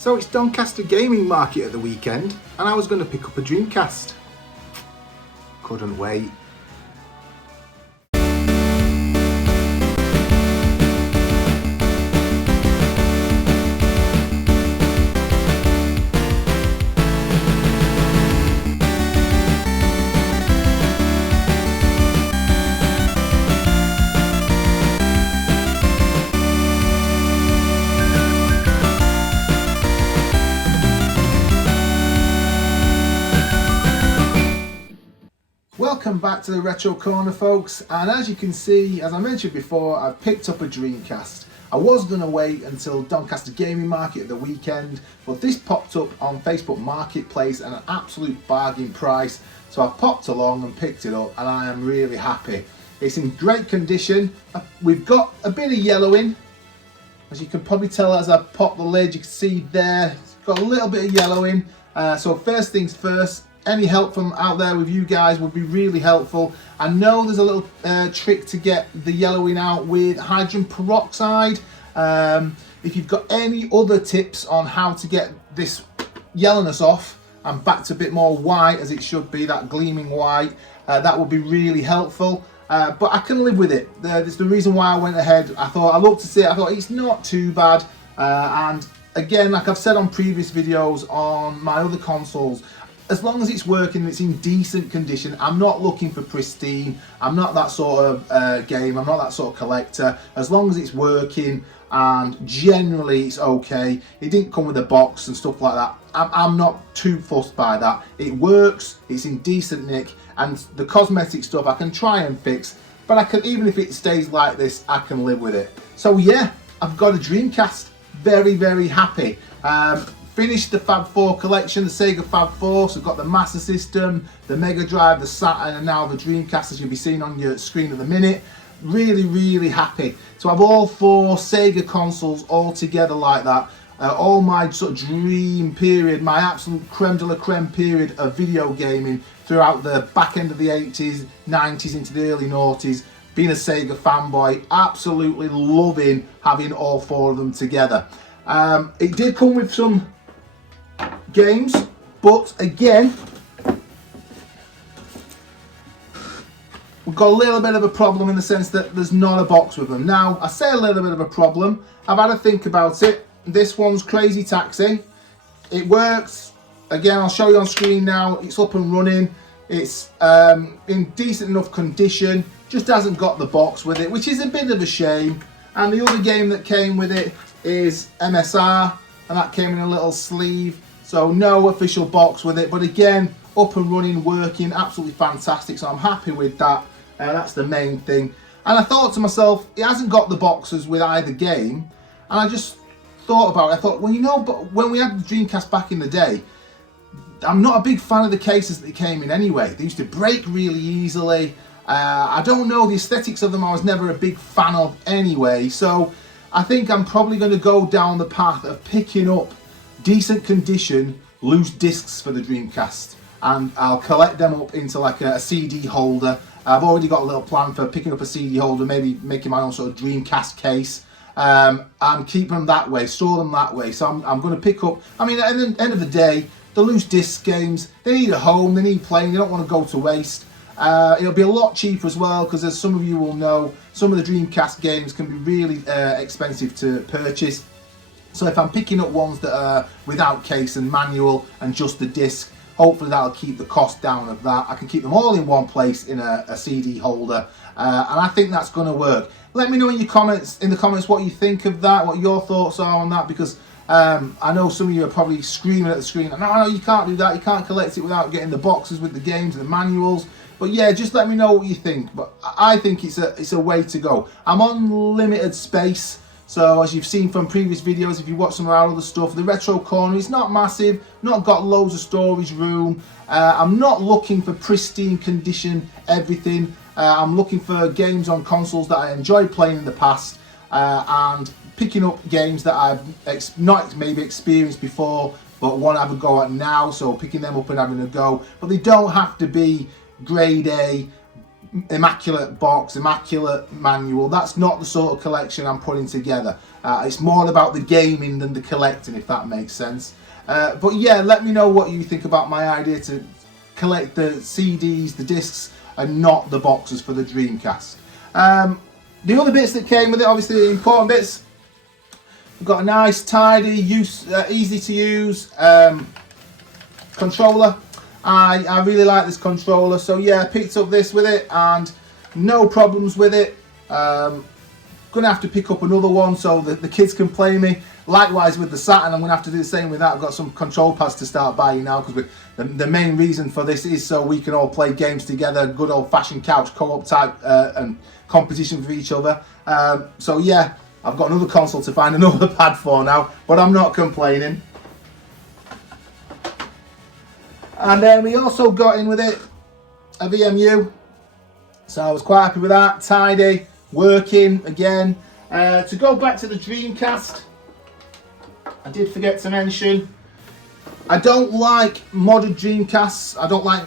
So it's Doncaster Gaming Market at the weekend, and I was going to pick up a Dreamcast. Couldn't wait. Welcome back to the Retro Corner, folks, and as you can see, as I mentioned before, I've picked up a Dreamcast. I was going to wait until Doncaster Gaming Market at the weekend, but this popped up on Facebook Marketplace at an absolute bargain price, so I've popped along and picked it up, and I am really happy. It's in great condition. We've got a bit of yellowing, as you can probably tell as I pop the lid. You can see there, it's got a little bit of yellowing. So first things first, any help from out there with you guys would be really helpful. I know there's a little trick to get the yellowing out with hydrogen peroxide. If you've got any other tips on how to get this yellowness off and back to a bit more white as it should be, that gleaming white, that would be really helpful. But I can live with it. That's the reason why I went ahead. I looked at it, I thought it's not too bad. And again, like I've said on previous videos on my other consoles, as long as it's working, it's in decent condition. I'm not looking for pristine. I'm not that sort of game. I'm not that sort of collector. As long as it's working and generally it's okay. It didn't come with a box and stuff like that. I'm not too fussed by that. It works. It's in decent nick, and the cosmetic stuff I can try and fix. But I can, even if it stays like this, I can live with it. So yeah, I've got a Dreamcast. Very, very happy. Finished the Fab Four collection, the SEGA Fab Four, so I've got the Master System, the Mega Drive, the Saturn, and now the Dreamcast, as you'll be seeing on your screen at the minute. Really, really happy to have all four SEGA consoles all together like that. All my sort of dream period, my absolute creme de la creme period of video gaming throughout the back end of the 80s, 90s into the early noughties. Being a SEGA fanboy, absolutely loving having all four of them together. It did come with some games, but again, we've got a little bit of a problem in the sense that there's not a box with them. Now, I say a little bit of a problem. I've had a think about it. This one's Crazy Taxi. It works. Again, I'll show you on screen now. It's up and running. It's in decent enough condition. Just hasn't got the box with it, which is a bit of a shame. And the other game that came with it is MSR, and that came in a little sleeve. So no official box with it, but again, up and running, working, absolutely fantastic. So I'm happy with that. That's the main thing. And I thought to myself, it hasn't got the boxes with either game. And I just thought about it. I thought, well, you know, but when we had the Dreamcast back in the day, I'm not a big fan of the cases that they came in anyway. They used to break really easily. I don't know, the aesthetics of them I was never a big fan of anyway. So I think I'm probably going to go down the path of picking up decent condition loose discs for the Dreamcast, and I'll collect them up into like a CD holder. I've already got a little plan for picking up a CD holder, maybe making my own sort of Dreamcast case, and keep them that way, store them that way. So I'm going to pick up, I mean, at the end of the day, the loose disc games, they need a home, they need playing, they don't want to go to waste. It'll be a lot cheaper as well, because as some of you will know, some of the Dreamcast games can be really expensive to purchase. So if I'm picking up ones that are without case and manual and just the disc, hopefully that'll keep the cost down of that. I can keep them all in one place in a CD holder, and I think that's going to work. Let me know in the comments what you think of that, what your thoughts are on that, because I know some of you are probably screaming at the screen, no, you can't do that, you can't collect it without getting the boxes with the games and the manuals. But yeah, just let me know what you think. But I think it's a way to go. I'm on limited space, so as you've seen from previous videos, if you watch some of our other stuff, the Retro Corner is not massive, not got loads of storage room. I'm not looking for pristine condition everything. I'm looking for games on consoles that I enjoyed playing in the past, and picking up games that I've not maybe experienced before, but want to have a go at now. So picking them up and having a go. But they don't have to be grade A, immaculate box, immaculate manual. That's not the sort of collection I'm putting together. It's more about the gaming than the collecting, if that makes sense. But yeah, let me know what you think about my idea to collect the CDs, the discs, and not the boxes for the Dreamcast. The other bits that came with it, obviously the important bits, we've got a nice, tidy, easy to use controller. I really like this controller, so yeah, I picked up this with it and no problems with it. Gonna have to pick up another one so that the kids can play me. Likewise with the Saturn, I'm gonna have to do the same with that. I've got some control pads to start buying now, because the main reason for this is so we can all play games together, good old fashioned couch co-op type and competition with each other. So yeah, I've got another console to find another pad for now, but I'm not complaining. And then we also got in with it a VMU, so I was quite happy with that. Tidy, working again. To go back to the Dreamcast, I did forget to mention, I don't like modded Dreamcasts. I don't like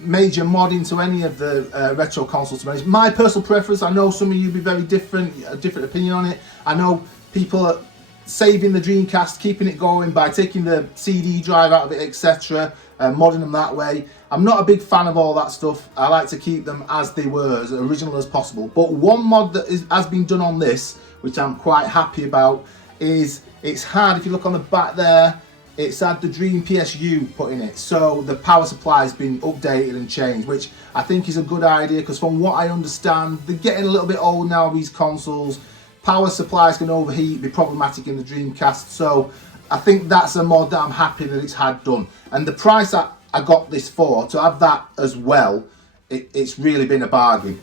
major modding to any of the retro consoles. To be my personal preference. I know some of you be very different, a different opinion on it. I know people are saving the Dreamcast, keeping it going by taking the CD drive out of it, etc., modding them that way. I'm not a big fan of all that stuff. I like to keep them as they were, as original as possible. But one mod that has been done on this, which I'm quite happy about, is it's had, if you look on the back there, it's had the Dream PSU put in it. So the power supply has been updated and changed, which I think is a good idea, because from what I understand, they're getting a little bit old now, these consoles. Power supplies can overheat, be problematic in the Dreamcast. So I think that's a mod that I'm happy that it's had done. And the price that I got this for, to have that as well, it's really been a bargain.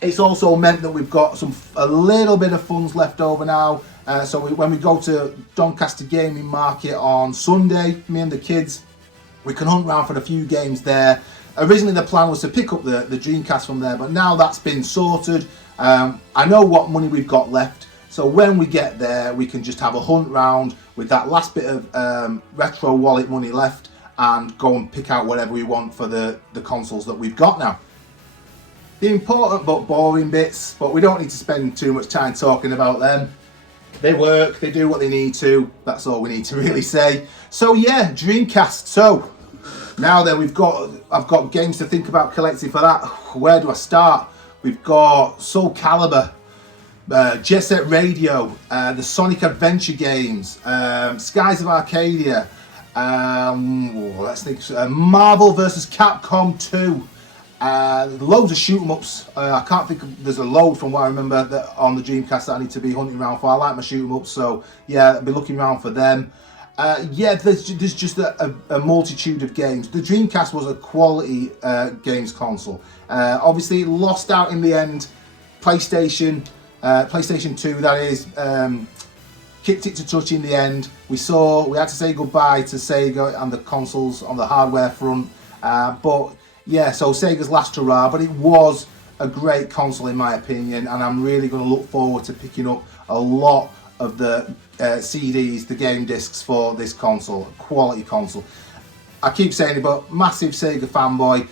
It's also meant that we've got a little bit of funds left over now. So when we go to Doncaster Gaming Market on Sunday, me and the kids, we can hunt around for a few games there. Originally the plan was to pick up the Dreamcast from there, but now that's been sorted. I know what money we've got left, so when we get there we can just have a hunt round with that last bit of retro wallet money left and go and pick out whatever we want for the consoles that we've got now. The important but boring bits, but we don't need to spend too much time talking about them. They work, they do what they need to, that's all we need to really say. So yeah, Dreamcast. So now then I've got games to think about collecting for that. Where do I start? We've got Soul Calibur, Jet Set Radio, the Sonic Adventure games, Skies of Arcadia, let's think, Marvel vs. Capcom 2, loads of shoot 'em ups. I can't think of, there's a load from what I remember that on the Dreamcast that I need to be hunting around for. I like my shoot 'em ups, so yeah, I'll be looking around for them. Yeah, there's just a multitude of games. The Dreamcast was a quality games console. Obviously lost out in the end. PlayStation 2, that is, kicked it to touch in the end. We had to say goodbye to Sega and the consoles on the hardware front. But yeah, so Sega's last hurrah, but it was a great console in my opinion, and I'm really going to look forward to picking up a lot of the CDs, the game discs for this console. Quality console. I keep saying it, but massive Sega fanboy.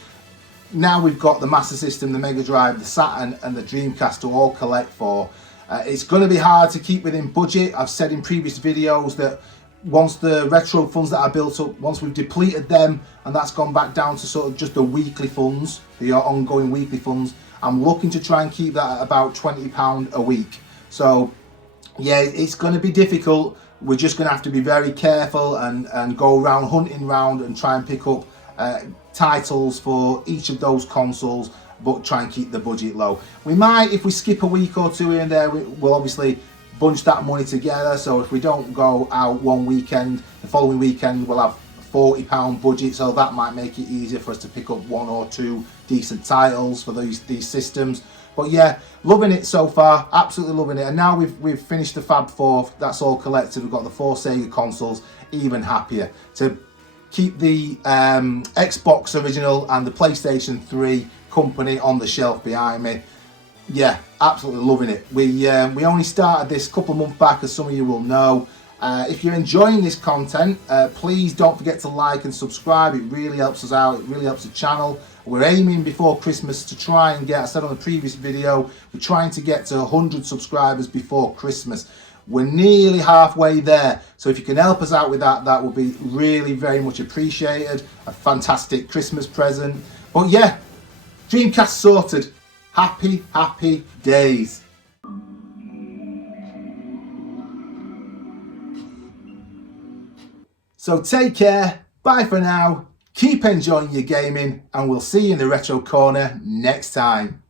Now we've got the Master System, the Mega Drive, the Saturn and the Dreamcast to all collect for. It's going to be hard to keep within budget. I've said in previous videos that once the retro funds that I built up, once we've depleted them and that's gone back down to sort of just the weekly funds, the ongoing weekly funds, I'm looking to try and keep that at about £20 a week. So yeah, it's going to be difficult. We're just going to have to be very careful and go around hunting around and try and pick up titles for each of those consoles, but try and keep the budget low. We might, if we skip a week or two here and there, we'll obviously bunch that money together. So if we don't go out one weekend, the following weekend we'll have £40 budget, so that might make it easier for us to pick up one or two decent titles for these systems. But yeah, loving it so far, absolutely loving it. And now we've finished the Fab Four, that's all collected. We've got the 4 Sega consoles, even happier to keep the Xbox original and the PlayStation 3 company on the shelf behind me. Yeah, absolutely loving it. We only started this a couple of months back, as some of you will know. If you're enjoying this content, please don't forget to like and subscribe. It really helps us out. It really helps the channel. We're aiming before Christmas to try and get, I said on the previous video, we're trying to get to 100 subscribers before Christmas. We're nearly halfway there, so if you can help us out with that, that would be really very much appreciated. A fantastic Christmas present. But yeah, Dreamcast sorted. Happy, happy days. So take care, bye for now, keep enjoying your gaming, and we'll see you in the Retro Corner next time.